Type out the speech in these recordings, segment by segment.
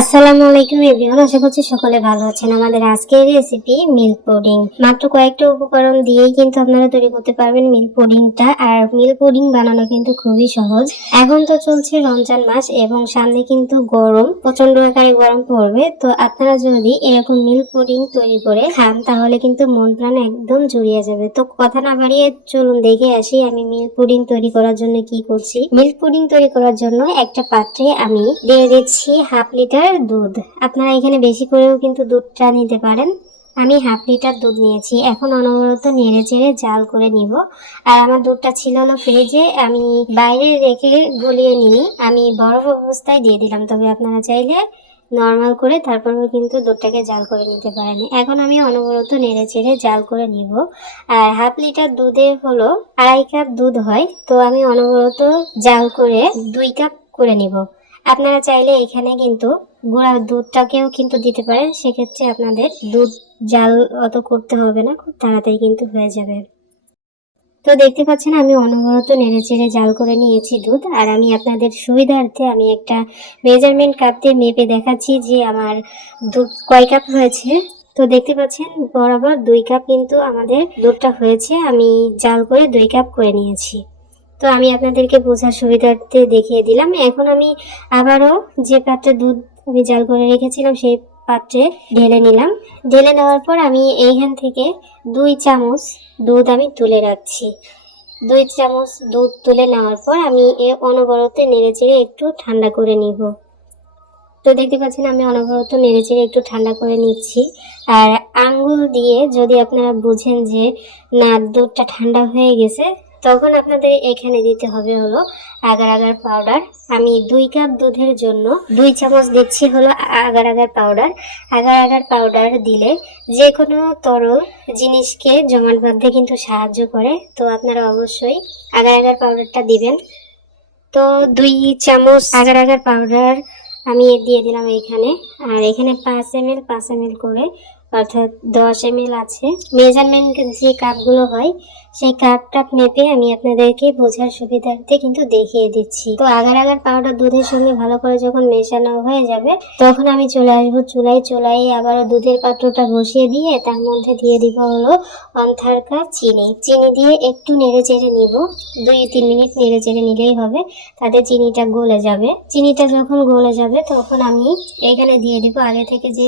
আসসালামু আলাইকুম এভরিওয়ান, আশা করছি সকলে ভালো আছেন। আমাদের আজকের রেসিপি মিল্ক পুডিং। মাত্র কয়েকটা উপকরণ দিয়েই কিন্তু আপনারা তৈরি করতে পারবেন মিল্ক পুডিংটা। আর মিল্ক পুডিং বানানো কিন্তু খুবই সহজ। এখন তো চলছে রমজান মাস এবং সামনে কিন্তু গরম, প্রচন্ড আকারে গরম পড়বে। তো আপনারা যদি এরকম মিল্ক পুডিং তৈরি করে খান তাহলে কিন্তু মন প্রাণ একদম জুড়িয়ে যাবে। তো কথা না বাড়িয়ে চলুন দেখে আসি আমি মিল্ক পুডিং তৈরি করার জন্য কি করছি। মিল্ক পুডিং তৈরি করার জন্য একটা পাত্রে আমি দিয়ে দিচ্ছি হাফ লিটার দুধ। আপনারা এখানে বেশি করেও কিন্তু দুধটা নিতে পারেন। আমি হাফ লিটার দুধ নিয়েছি। এখন অনবরত নেড়ে চেড়ে জাল করে নিব। আর আমার দুধটা ছিল হলো ফ্রিজে, আমি বাইরে রেখে গলিয়ে নিই। আমি বরফ অবস্থায় দিয়ে দিলাম, তবে আপনারা চাইলে নর্মাল করে তারপরেও কিন্তু দুধটাকে জাল করে নিতে পারেন। এখন আমি অনবরত নেড়ে চেড়ে জাল করে নিব। আর হাফ লিটার দুধে হলো 2.5 কাপ দুধ হয়, তো আমি অনবরত জাল করে 2 কাপ করে নিব। আপনারা চাইলে এখানে কিন্তু গুঁড়া দুধটাকেও কিন্তু দিতে পারেন, সেক্ষেত্রে আপনাদের দুধ জাল অত করতে হবে না, খুব তাড়াতাড়ি কিন্তু হয়ে যাবে। তো দেখতে পাচ্ছেন আমি অনবরত নেড়ে চেড়ে জাল করে নিয়েছি দুধ। আর আমি আপনাদের সুবিধার্থে আমি একটা মেজারমেন্ট কাপ দিয়ে মেপে দেখাচ্ছি যে আমার দুধ কয় কাপ হয়েছে। তো দেখতে পাচ্ছেন বরাবর 2 কাপ কিন্তু আমাদের দুধটা হয়েছে। আমি জাল করে 2 কাপ করে নিয়েছি। তো আমি আপনাদেরকে বোঝার সুবিধার্থে দেখিয়ে দিলাম। এখন আমি আবারও যে পাত্রে দুধ আমি জাল করে রেখেছিলাম সেই পাত্রে ঢেলে নিলাম। ঢেলে নেওয়ার পর আমি এইখান থেকে 2 চামচ দুধ আমি তুলে রাখছি। 2 চামচ দুধ তুলে নেওয়ার পর আমি অনবরত নেড়েচেড়ে একটু ঠান্ডা করে নিব। তো দেখতে পাচ্ছেন আমি অনবরত নেড়েচেড়ে একটু ঠান্ডা করে নিচ্ছি। আর আঙ্গুল দিয়ে যদি আপনারা বুঝেন যে না দুধটা ঠান্ডা হয়ে গেছে, তখন আপনাদের এখানে দিতে হবে হলো আগার আগার পাউডার। আমি 2 কাপ দুধের জন্য 2 চামচ দিচ্ছি হলো agar agar powder. Agar agar powder দিলে যে কোনো তরল জিনিসকে জমাট বাঁধতে কিন্তু সাহায্য করে। তো আপনারা অবশ্যই আগার আগার পাউডারটা দিবেন। তো 2 চামচ আগার আগার পাউডার আমি দিয়ে দিলাম এখানে। আর এখানে 5 ml করে, অর্থাৎ 10 ml আছে। মেজারমেন্ট যে কাপগুলো হয় সেই কাপটা মেপে আমি আপনাদেরকে বোঝার সুবিধার্থে কিন্তু দেখিয়ে দিচ্ছি। তো আগার আগার পাউডার দুধের সঙ্গে ভালো করে যখন মেশানো হয়ে যাবে তখন আমি চলে আসবো চুলায় আবারও দুধের পাত্রটা বসিয়ে দিয়ে তার মধ্যে দিয়ে দিব হলো 1/3 কাপ চিনি দিয়ে একটু নেড়ে চেড়ে নিব। 2-3 মিনিট নেড়ে চেড়ে নিলেই হবে, তাতে চিনিটা গলে যাবে। চিনিটা যখন গলে যাবে তখন আমি এখানে দিয়ে দিব আগে থেকে যে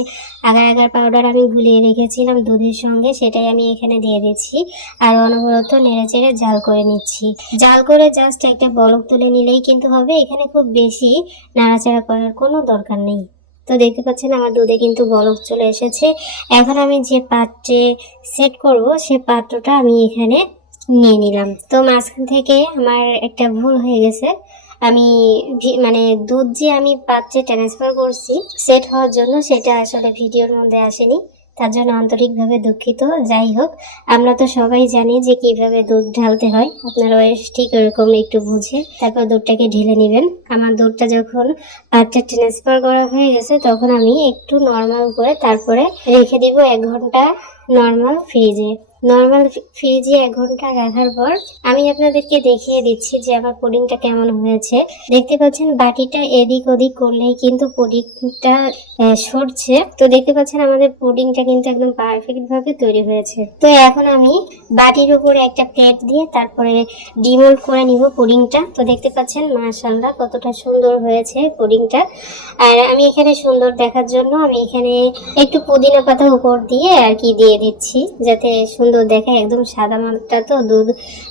আগার আগার পাউডার আমি গুলিয়ে রেখেছিলাম দুধের সঙ্গে, সেটাই আমি এখানে দিয়ে দিচ্ছি। আর অনবরত নেড়ে চেড়ে জাল করে নিচ্ছি। জাল করে জাস্ট একটা বলক তুলে নিলেই কিন্তু হবে, এখানে খুব বেশি নাড়াচাড়া করার কোনো দরকার নেই। তো দেখতে পাচ্ছেন আমার দুধে কিন্তু বলক চলে এসেছে। এখন আমি যে পাত্রে সেট করব সে পাত্রটা আমি এখানে নিয়ে নিলাম। তো মাঝখান থেকে আমার একটা ভুল হয়ে গেছে। আমি মানে দুধ যে আমি পাত্রে ট্রান্সফার করছি সেট হওয়ার জন্য, সেটা আসলে ভিডিওর মধ্যে আসেনি, তার জন্য আন্তরিকভাবে দুঃখিত। যাই হোক, আমরা তো সবাই জানি যে কিভাবে দুধ ঢালতে হয়। আপনারা ঠিক ওরকম একটু বুঝে তারপর দুধটাকে ঢেলে নেবেন। আমার দুধটা যখন পাত্রে ট্রান্সফার করা হয়ে গেছে তখন আমি একটু নর্মাল করে তারপরে রেখে দিব 1 ঘন্টা নর্মাল ফ্রিজে। 1 ঘন্টা রাখার পর আমি আপনাদেরকে দেখিয়ে দিচ্ছি যে আমার পুডিংটা কেমন হয়েছে। দেখতে পাচ্ছেন বাটিটা এদিক ওদিক করলেই কিন্তু পুডিংটা সরছে। তো দেখতে পাচ্ছেন আমাদের পুডিংটা কিন্তু একদম পারফেক্ট ভাবে তৈরি হয়েছে। তো এখন আমি বাটির উপরে একটা প্লেট দিয়ে তারপরে ডিমোল্ড করে নিব পুডিংটা। তো দেখতে পাচ্ছেন মাশাআল্লাহ কতটা সুন্দর হয়েছে পুডিংটা। আর আমি এখানে সুন্দর দেখার জন্য আমি এখানে একটু পুদিনা পাতা উপর দিয়ে আর কি দিয়ে দিচ্ছি, যাতে সুন্দর দেখে। একদম সাদা মাটা তো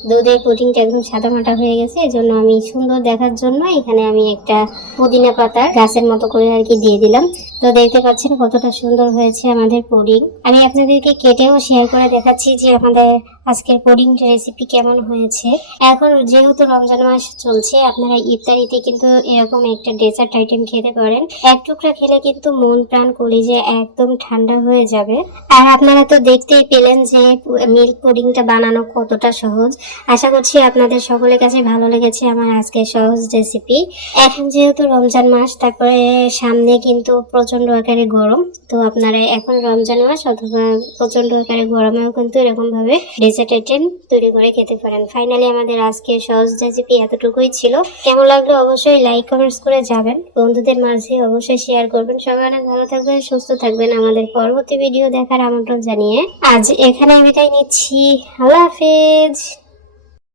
দুধের পুডিংটা একদম সাদা মাটা হয়ে গেছে, এজন্য আমি সুন্দর দেখার জন্য এখানে আমি একটা পুদিনা পাতা গাছের মতো করে আর কি দিয়ে দিলাম। তো দেখতে পাচ্ছেন কতটা সুন্দর হয়েছে আমাদের পুডিং। আমি আপনাদেরকে কেটেও শেয়ার করে দেখাচ্ছি যে আমাদের আজকের পুডিং রেসিপি কেমন হয়েছে। এখন যেহেতু রমজান মাস চলছে, আপনারা ইফতারিতে কিন্তু এরকম একটা ডেজার্ট আইটেম খেতে পারেন। এক টুকরা খেলে কিন্তু মন প্রাণ কলিজা একদম ঠান্ডা হয়ে যাবে। আর আপনারা তো দেখতেই পেলেন যে মিল্ক পুডিংটা বানানো কতটা সহজ। আশা করছি আপনাদের সকলের কাছে ভালো লেগেছে আমার আজকের সহজ রেসিপি। এখন যেহেতু রমজান মাস, তারপরে সামনে কিন্তু প্রচন্ড আকারে গরম, তো আপনারা এখন রমজান মাস অথবা প্রচন্ড আকারে গরমেও কিন্তু এরকম ভাবে ডেজার্ট আইটেম তৈরি করে খেতে পারেন। ফাইনালি আমাদের আজকের সহজ রেসিপি এতটুকুই ছিল। কেমন লাগলো অবশ্যই লাইক কমেন্টস করে যাবেন, বন্ধুদের মাঝে অবশ্যই শেয়ার করবেন। সবাই অনেক ভালো থাকবেন, সুস্থ থাকবেন। আমাদের পরবর্তী ভিডিও দেখার আমন্ত্রণ জানিয়ে আজ এখানে বিদায় নিচ্ছি। আল্লাহ হাফেজ।